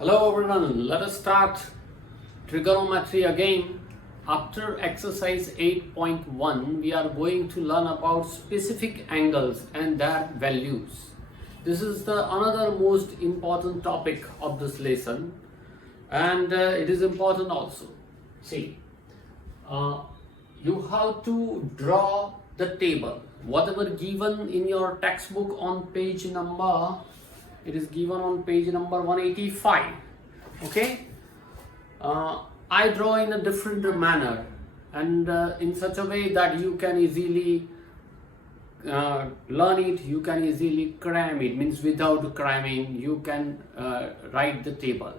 Hello everyone, let us start trigonometry again. After exercise 8.1, we are going to learn about specific angles and their values. This is the another most important topic of this lesson, and it is important also. See, you have to draw the table. Whatever given in your textbook on page number, it is given on page number 185. Okay, I draw in a different manner and in such a way that you can easily learn it, you can easily cram it, means without cramming you can write the table.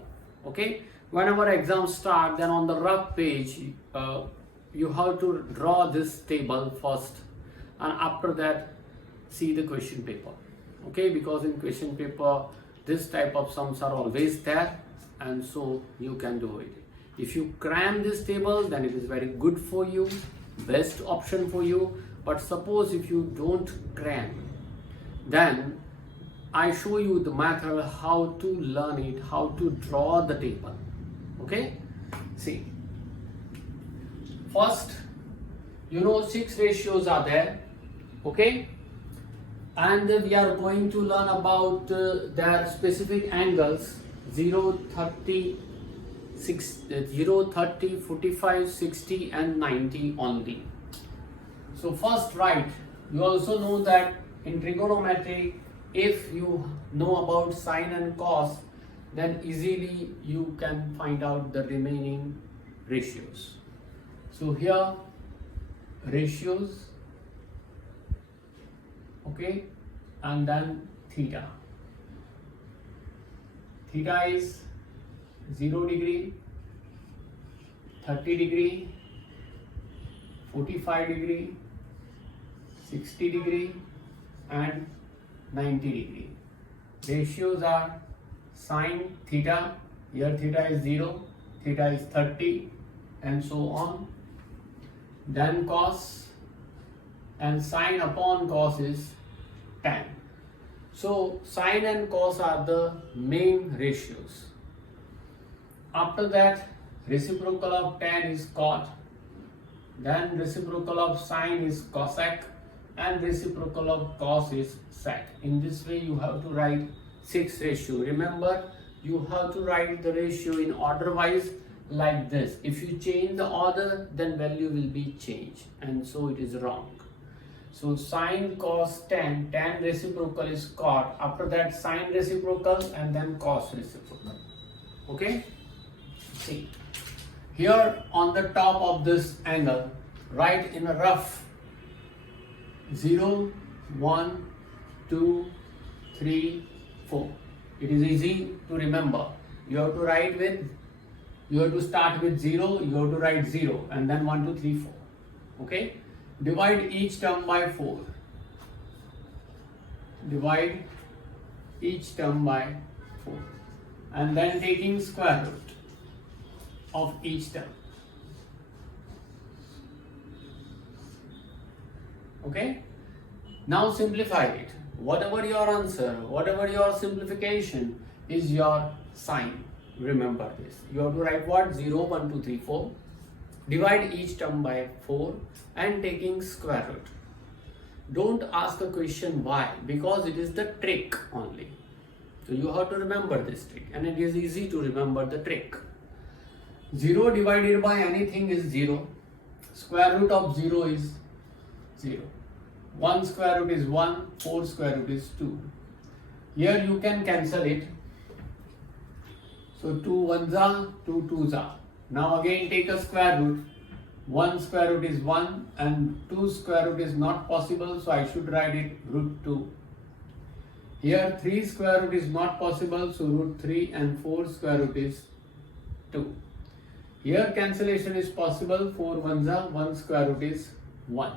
Okay, whenever exams start, then on the rough page you have to draw this table first, and after that see the question paper. Okay, because in question paper this type of sums are always there, and so you can do it. If you cram this table, then it is very good for you, best option for you. But suppose if you don't cram, then I show you the method how to learn it, how to draw the table. Okay, see, first, 6 ratios are there. Okay, and we are going to learn about their specific angles: 0, 30, 45, 60 and 90 only. So first write. You also know that in trigonometry, if you know about sine and cos, then easily you can find out the remaining ratios. So here ratios, okay, and then theta. Theta is 0 degree, 30 degree, 45 degree, 60 degree and 90 degree. Ratios are sine theta, here theta is 0, theta is 30 and so on. Then cos, and sine upon cos is tan. So sine and cos are the main ratios. After that, reciprocal of tan is cot, then reciprocal of sine is cosec, and reciprocal of cos is sec. In this way you have to write 6 ratio. Remember, you have to write the ratio in order wise like this. If you change the order, then value will be changed, and so it is wrong. So sine, cos, tan, tan reciprocal is cot, after that sine reciprocal and then cos reciprocal. Okay, see, here on the top of this angle, write in a rough 0, 1, 2, 3, 4. It is easy to remember. You have to start with 0, you have to write 0 and then 1, 2, 3, 4. Okay, divide each term by 4. Divide each term by 4 and then taking square root of each term. Okay, now simplify it. Whatever your answer, whatever your simplification is your sign. Remember this. You have to write what? 0, 1, 2, 3, 4. Divide each term by 4 and taking square root. Don't ask a question why, because it is the trick only. So you have to remember this trick, and it is easy to remember the trick. 0 divided by anything is 0. Square root of 0 is 0. 1 square root is 1, 4 square root is 2. Here you can cancel it. So 2 1s are, 2 2s are. Now again take a square root. 1 square root is 1 and 2 square root is not possible, so I should write it root 2. Here 3 square root is not possible, so root 3, and 4 square root is 2. Here cancellation is possible. 4 1s are, 1 square root is 1.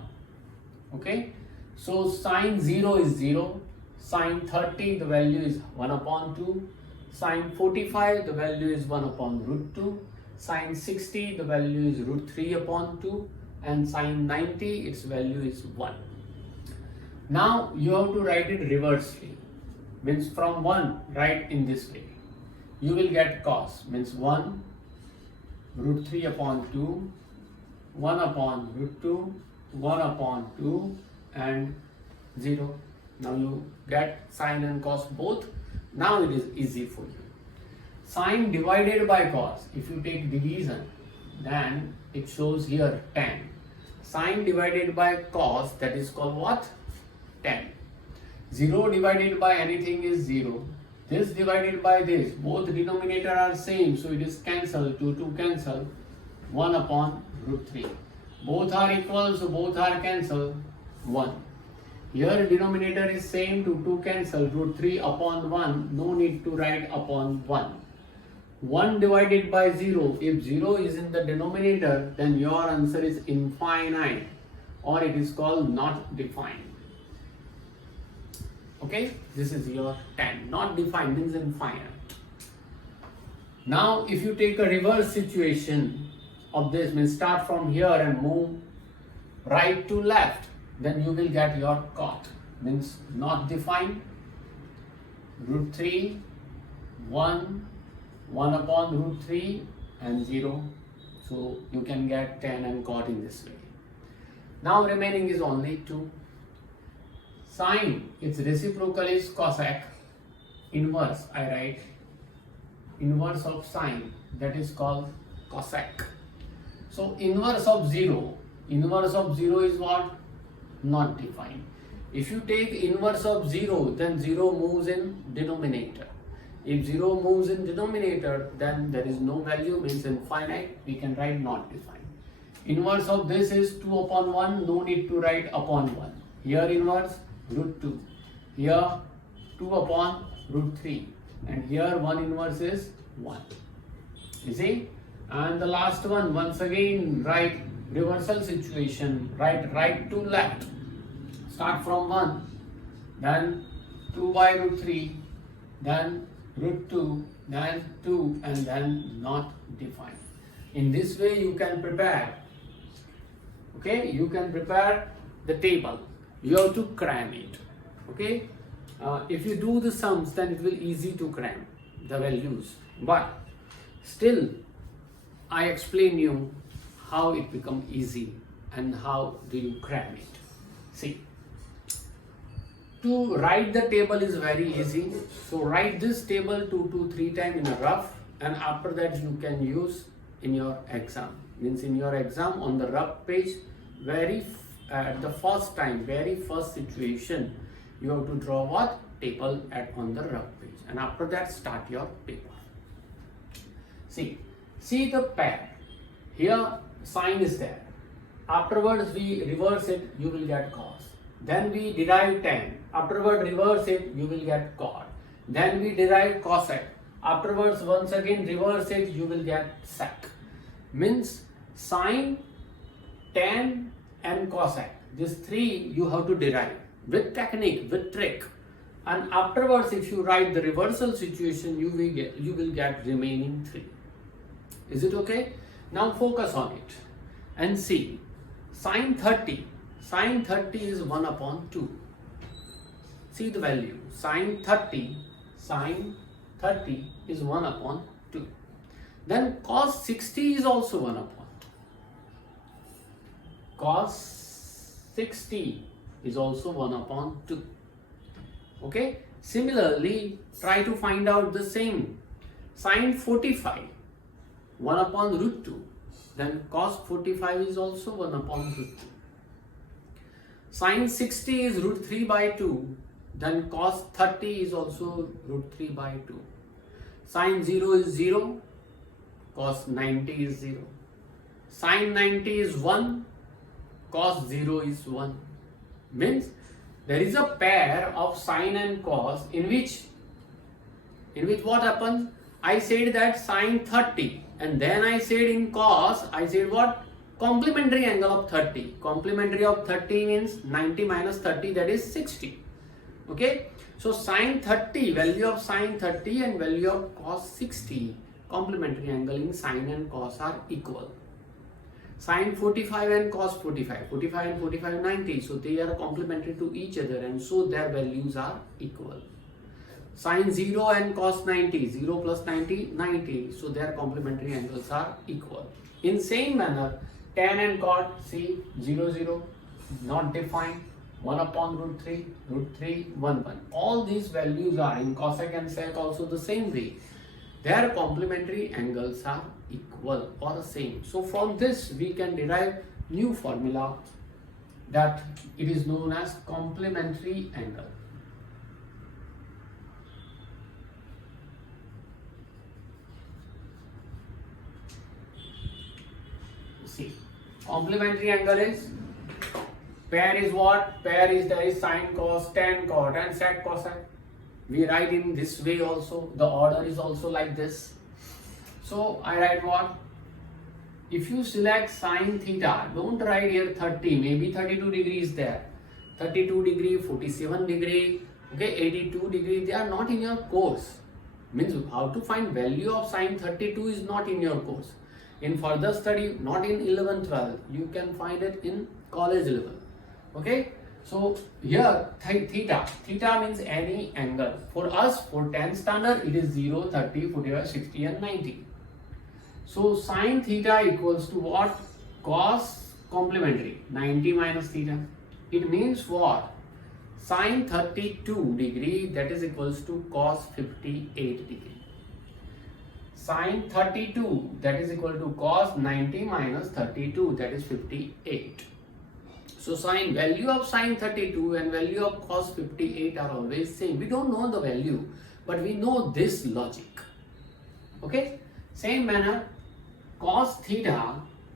Okay, so sine 0 is 0, sine 30 the value is 1 upon 2, sine 45 the value is 1 upon root 2, sine 60 the value is root 3 upon 2, and sine 90 its value is 1. Now you have to write it reversely, means from 1 write in this way. you will get cos, means 1 root 3 upon 2, 1 upon root 2, 1 upon 2 and 0. Now you get sine and cos both. Now it is easy for you. Sine divided by cos, if you take division, then it shows here tan. Sine divided by cos, that is called what? Tan. 0 divided by anything is 0. This divided by this, both denominator are same, so it is cancelled. 2 cancel, 1 upon root 3. Both are equal, so both are cancelled, 1. Here denominator is same, 2 cancel, root 3 upon 1, no need to write upon 1. 1 divided by 0, if 0 is in the denominator, then your answer is infinite, or it is called not defined. Okay, this is your tan. Not defined means infinite. Now if you take a reverse situation of this, means start from here and move right to left, then you will get your cot, means not defined, root 3, 1, 1 upon root 3 and 0. So you can get tan and cot in this way. Now remaining is only 2. Sine, its reciprocal is cosec. Inverse, I write inverse of sine, that is called cosec. So inverse of 0 is what? Not defined. If you take inverse of 0, then 0 moves in denominator. If 0 moves in denominator, then there is no value, means infinite. We can write not defined. Inverse of this is 2 upon 1, no need to write upon 1. Here inverse, root 2. Here 2 upon root 3. And here 1 inverse is 1. You see? And the last one, once again, write reversal situation. Write right to left. Start from 1. Then 2 by root 3. Then root 2. Then 2. And then not defined. In this way you can prepare. Okay? You can prepare the table. You have to cram it. Okay? If you do the sums, then it will easy to cram the values. But still, I explain you how it become easy and how do you cram it. See, to write the table is very easy. So write this table 2 to 3 times in a rough, and after that you can use in your exam. Means in your exam on the rough page, at the first time, very first situation, you have to draw what? Table on the rough page, and after that start your paper. See the pair. Here sine is there. Afterwards we reverse it, you will get cos. Then we derive tan. Afterwards reverse it, you will get cot. Then we derive cosec. Afterwards once again reverse it, you will get sec. Means sine, tan and cosec. These 3 you have to derive with technique, with trick. And afterwards if you write the reversal situation, you will get remaining 3. Is it okay? Now focus on it and see. Sine 30. Sine 30 is 1 upon 2. See the value. Sine 30 is 1 upon 2. Then cos 60 is also 1 upon 2. Cos 60 is also 1 upon 2. Okay? Similarly, try to find out the same. Sine 45, 1 upon root 2. Then cos 45 is also 1 upon root 2. Sine 60 is root 3 by 2. Then cos 30 is also root 3 by 2. Sine 0 is 0. Cos 90 is 0. Sine 90 is 1. Cos 0 is 1. Means there is a pair of sine and cos in which what happens? I said that sine 30, and then I said in cos, I said what? Complementary angle of 30. Complementary of 30 means 90 minus 30, that is 60. Okay? So sine 30, value of sine 30 and value of cos 60, complementary angle in sine and cos are equal. Sine 45 and cos 45, 45 and 45 90, so they are complementary to each other, and so their values are equal. Sine 0 and cos 90, 0 plus 90, 90. So their complementary angles are equal. In same manner, tan and cot, see 0, 0, not defined, 1 upon root 3, 1, 1. All these values are in cosec and sec also the same way. Their complementary angles are equal or the same. So from this we can derive new formula that it is known as complementary angle. See, complementary angle is, pair is what? Pair is there is sine cos, tan cot and sec cosec. We write in this way also. The order is also like this. So I write what? If you select sine theta, don't write here 30, maybe 32 degrees there. 32 degree, 47 degree, okay, 82 degree, they are not in your course. Means how to find value of sine 32 is not in your course. In further study, not in 11, 12, you can find it in college level. Okay, so here theta means any angle. For us, for 10 standard, it is 0, 30, 45, 60 and 90. So sine theta equals to what? Cos complementary, 90 minus theta. It means what? Sine 32 degree, that is equals to cos 58 degree. Sine 32, that is equal to cos 90 minus 32, that is 58. So value of sine 32 and value of cos 58 are always same. We don't know the value, but we know this logic. Okay, same manner, cos theta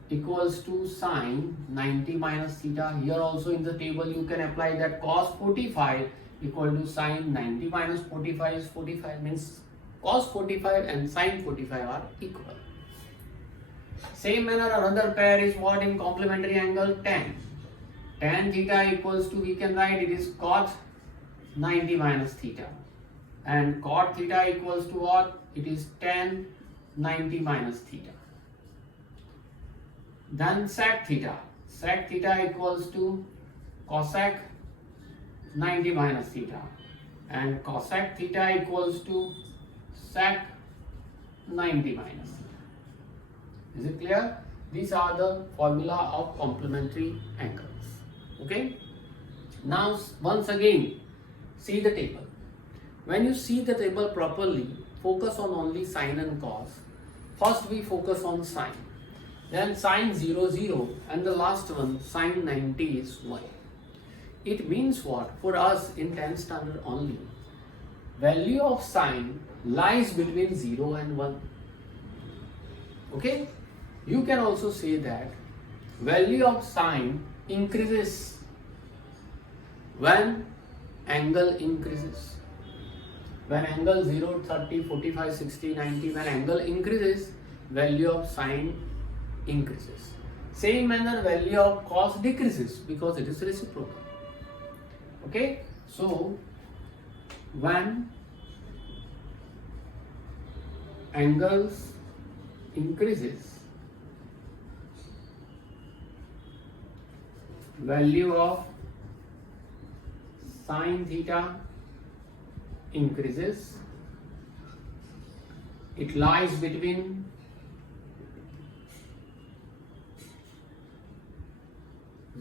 equals to sine 90 minus theta. Here also in the table you can apply that cos 45 equal to sine 90 minus 45 is 45, means cos 45 and sine 45 are equal. Same manner, another pair is what in complementary angle? Tan. Tan theta equals to, we can write it is cot 90 minus theta. And cot theta equals to what? It is tan 90 minus theta. Then sec theta. Sec theta equals to cosec 90 minus theta. And cosec theta equals to sec 90 minus theta. Is it clear? These are the formula of complementary angles. Okay. Now once again, see the table. When you see the table properly, focus on only sine and cos. First we focus on sine. Then sine 0, 0 and the last one sine 90 is 1. It means what? For us in 10th standard only, value of sine lies between 0 and 1. Okay? You can also say that value of sine increases when angle increases. When angle 0, 30, 45, 60, 90, when angle increases, value of sine increases. Same manner, value of cos decreases because it is reciprocal. Okay? So, when angles increases, value of sine theta increases. It lies between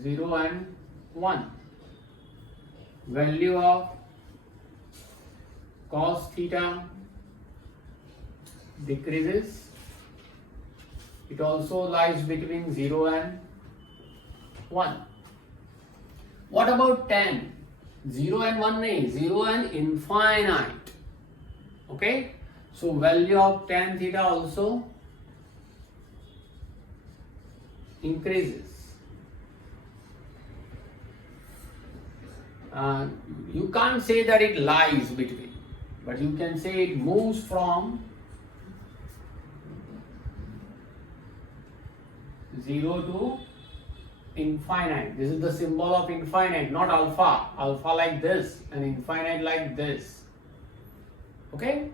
0 and 1. Value of cos theta decreases. It also lies between 0 and 1. What about tan? 0 and 1 nahi, 0 and infinite. Okay? So value of tan theta also increases. You can't say that it lies between, but you can say it moves from 0 to infinite. This is the symbol of infinite, not alpha. Alpha like this and infinite like this. Okay?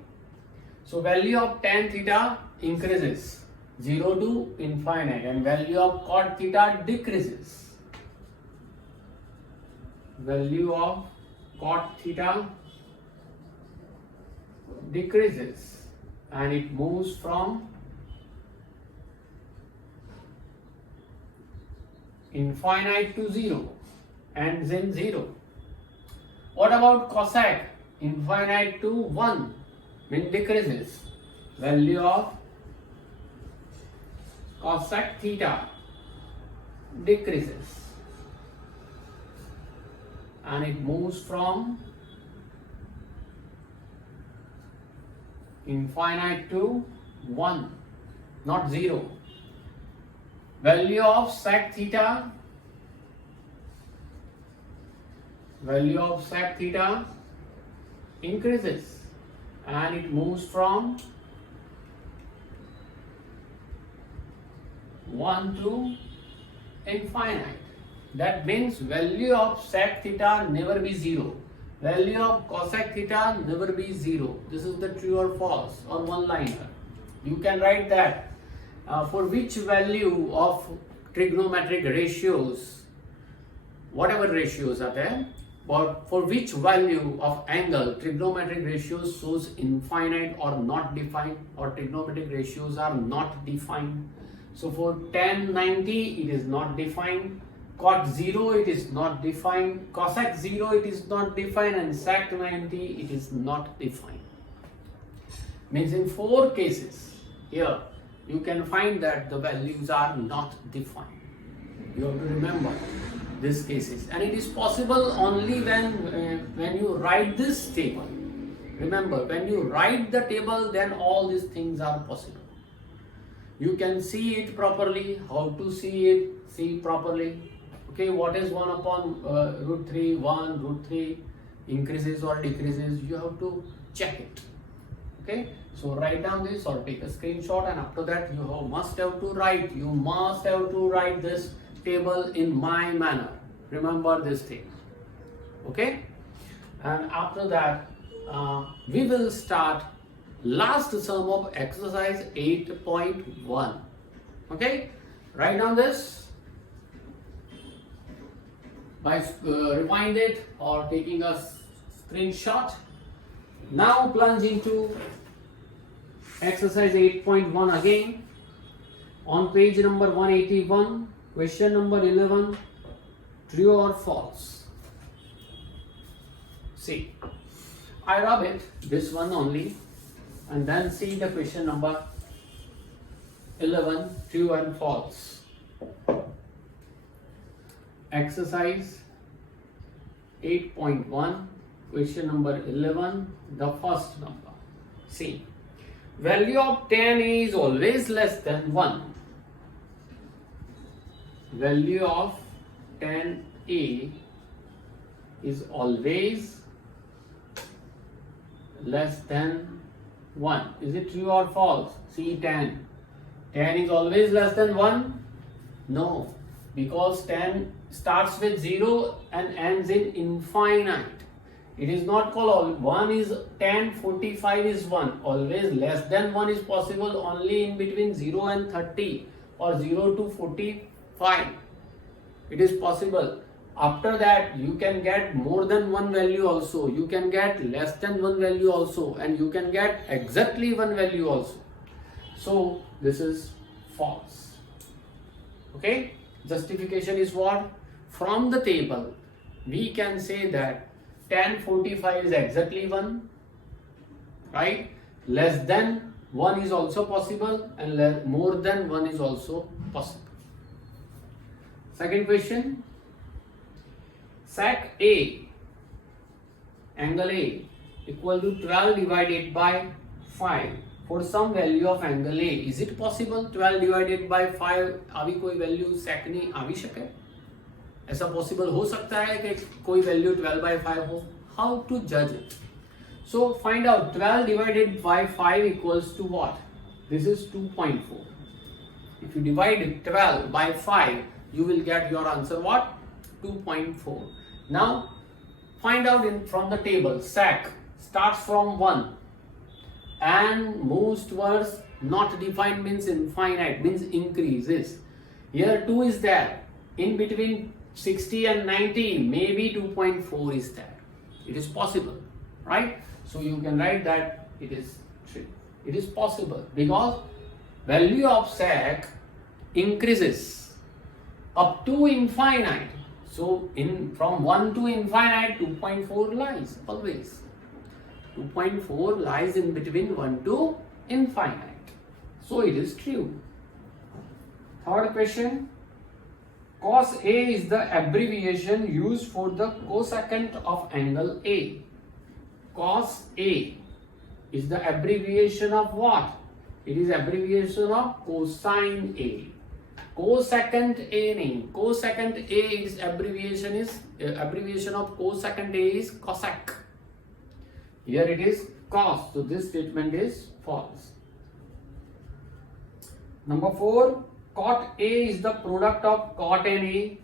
So value of tan theta increases 0 to infinite and value of cot theta decreases. Value of cot theta decreases and it moves from infinite to 0, ends in 0. What about cosec? Infinite to 1, means decreases. Value of cosec theta decreases and it moves from infinite to 1, not 0. Value of sec theta increases and it moves from 1 to infinite. That means value of sec theta never be 0. Value of cosec theta never be 0. This is the true or false or one liner. You can write that for which value of trigonometric ratios, whatever ratios are there, but for which value of angle trigonometric ratios shows infinite or not defined, or trigonometric ratios are not defined. So for tan 90 it is not defined, cot 0 it is not defined, cosec 0 it is not defined, and sec 90 it is not defined. Means in 4 cases here you can find that the values are not defined. You have to remember these cases, and it is possible only when you write this table. Remember, when you write the table, then all these things are possible. You can see it properly. How to see properly? Okay, what is 1 upon root 3? 1 root 3 increases or decreases? You have to check it. Okay, so write down this or take a screenshot, and after that you must have to write this table in my manner. Remember this thing. Okay, and after that we will start last sum of exercise 8.1. Okay, write down this by rewind it or taking a screenshot. Now plunge into exercise 8.1 again on page number 181, question number 11, true or false. See, I rub it, this one only, and then see the question number 11, true and false. Exercise 8.1, question number 11, the first number. See, value of tan A is always less than 1. Value of tan A is always less than 1. Is it true or false? See, tan is always less than 1? No, because tan starts with 0 and ends in infinite. It is not called 1 is tan 45 is 1. Always less than 1 is possible only in between 0 and 30 or 0 to 45. It is possible. After that you can get more than one value also. You can get less than one value also, and you can get exactly one value also. So this is false. Okay, justification is what? From the table we can say that tan 45 is exactly 1, right? Less than 1 is also possible, and more than 1 is also possible. Second question, sec A, angle A equal to 12 divided by 5 for some value of angle A. Is it possible 12 divided by 5 अभी कोई value sec नहीं आवी शके? ऐसा possible हो सकता है कि कोई value 12 by 5 हो? How to judge it? So find out 12 divided by 5 equals to what? This is 2.4. If you divide 12 by 5, you will get your answer what? 2.4. Now find out from the table. Sec starts from 1 and moves towards not defined, means infinite, means increases. Here 2 is there. In between 60 and 90, maybe 2.4 is there. It is possible, right? So you can write that It is 3. It is possible because value of sec increases up to infinite. So from 1 to infinite, 2.4 lies always. 2.4 lies in between 1 to infinite. So it is true. Third question. Cos A is the abbreviation used for the cosecant of angle A. Cos A is the abbreviation of what? It is abbreviation of cosine A. Cosecant A name. Cosecant A is abbreviation of cosecant A is cosec. Here it is cos. So this statement is false. Number 4. Cot A is the product of cot and A.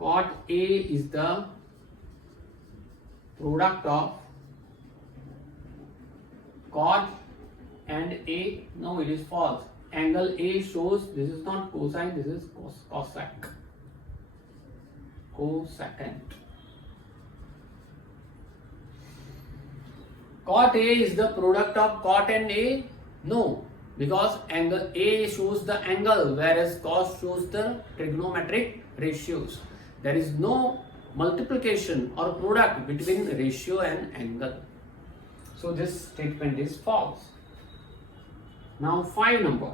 Cot A is the product of cot and A. No, it is false. Angle A shows this is not cosine, this is cosec. Cosecant. Cot A is the product of cot and A? No, because angle A shows the angle, whereas cos shows the trigonometric ratios. There is no multiplication or product between ratio and angle. So this statement is false. Now 5 number.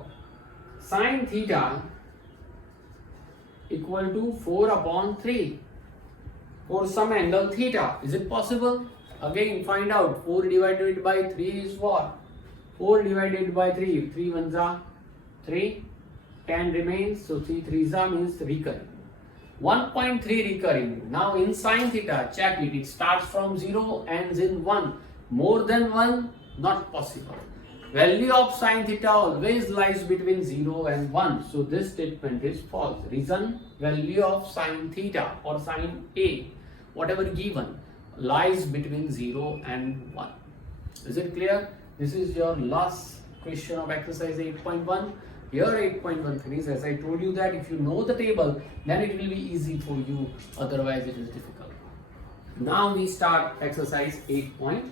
Sin theta equal to 4 upon 3 for some angle theta. Is it possible? Again find out. 4 divided by 3 is what? 4 divided by 3. 3 ones are 3. 10 remains. So 3 threes are means recurring. 1.3 recurring. Now in sin theta, check it. It starts from 0, ends in 1. More than 1, not possible. Value of sin theta always lies between 0 and 1. So this statement is false. Reason, value of sin theta or sin A, whatever given, lies between 0 and 1. Is it clear? This is your last question of exercise 8.1. Here 8.1 finish. As I told you that if you know the table, then it will be easy for you. Otherwise it is difficult. Now we start exercise 8.2.